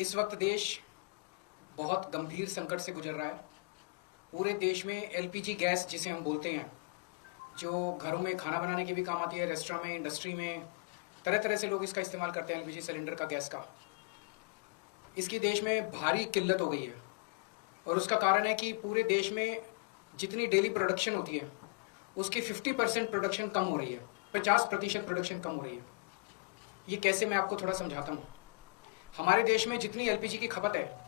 इस वक्त देश बहुत गंभीर संकट से गुजर रहा है। पूरे देश में एलपीजी गैस जिसे हम बोलते हैं, जो घरों में खाना बनाने के भी काम आती है, रेस्टोरेंट में, इंडस्ट्री में, तरह तरह से लोग इसका इस्तेमाल करते हैं एलपीजी सिलेंडर का, गैस का। इसकी देश में भारी किल्लत हो गई है और उसका कारण है कि पूरे देश में जितनी डेली प्रोडक्शन होती है उसकी 50% प्रोडक्शन कम हो रही है, 50% प्रोडक्शन कम हो रही है। ये कैसे, मैं आपको थोड़ा समझाता हूँ। हमारे देश में जितनी एलपीजी की खपत है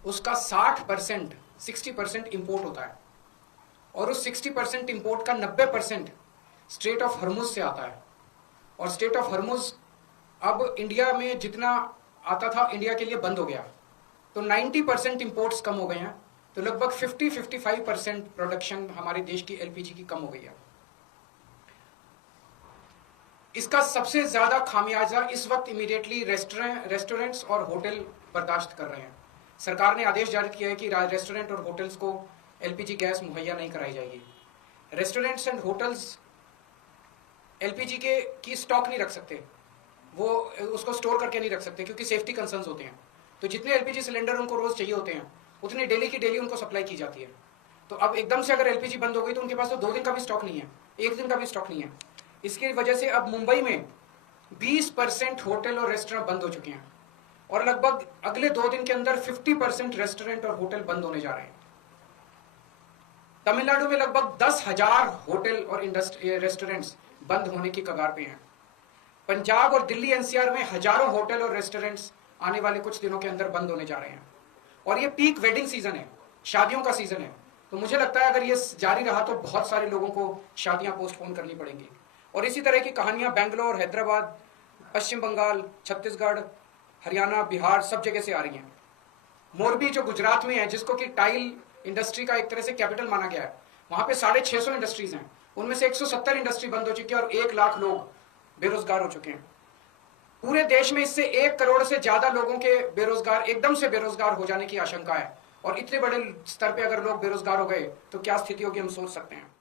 उसका 60% इंपोर्ट होता है और उस 60% इंपोर्ट का 90% स्ट्रेट ऑफ हॉर्मुज से आता है। और स्ट्रेट ऑफ हॉर्मुज अब इंडिया में जितना आता था इंडिया के लिए बंद हो गया, तो 90% इंपोर्ट्स कम हो गए हैं। तो लगभग 50-55% प्रोडक्शन हमारे देश की एलपीजी की कम हो गई है। इसका सबसे ज्यादा खामियाजा इस वक्त इमीडिएटली रेस्टोरेंट्स और होटल बर्दाश्त कर रहे हैं। सरकार ने आदेश जारी किया है कि रेस्टोरेंट और होटल्स को एलपीजी गैस मुहैया नहीं कराई जाएगी। रेस्टोरेंट्स एंड होटल्स एलपीजी की स्टॉक नहीं रख सकते, वो उसको स्टोर करके नहीं रख सकते क्योंकि सेफ्टी कंसर्न्स होते हैं। तो जितने एलपीजी सिलेंडर उनको रोज चाहिए होते हैं उतनी डेली की डेली उनको सप्लाई की जाती है। तो अब एकदम से अगर एलपीजी बंद हो गई तो उनके पास तो 2 दिन का भी स्टॉक नहीं है, 1 दिन का भी स्टॉक नहीं है। इसकी वजह से अब मुंबई में 20% होटल और रेस्टोरेंट बंद हो चुके हैं और लगभग अगले 2 दिन के अंदर 50% रेस्टोरेंट और होटल बंद होने जा रहे हैं। तमिलनाडु में लगभग 10,000 होटल और रेस्टोरेंट्स बंद होने की कगार पे हैं। पंजाब और दिल्ली एनसीआर में हजारों होटल और रेस्टोरेंट्स आने वाले कुछ दिनों के अंदर बंद होने जा रहे हैं। और ये पीक वेडिंग सीजन है, शादियों का सीजन है। तो मुझे लगता है अगर ये जारी रहा तो बहुत सारे लोगों को शादियां पोस्टपोन करनी पड़ेंगी। और इसी तरह की कहानियां बेंगलोर, हैदराबाद, पश्चिम बंगाल, छत्तीसगढ़, हरियाणा, बिहार, सब जगह से आ रही हैं। मोरबी जो गुजरात में है, जिसको कि टाइल इंडस्ट्री का एक तरह से कैपिटल माना गया है, वहां पे 650 इंडस्ट्रीज हैं। उनमें से 170 इंडस्ट्री बंद हो चुकी है और 1 लाख लोग बेरोजगार हो चुके हैं। पूरे देश में इससे 1 करोड़ से ज्यादा लोगों के एकदम से बेरोजगार हो जाने की आशंका है। और इतने बड़े स्तर पे अगर लोग बेरोजगार हो गए तो क्या स्थिति होगी, हम सोच सकते हैं।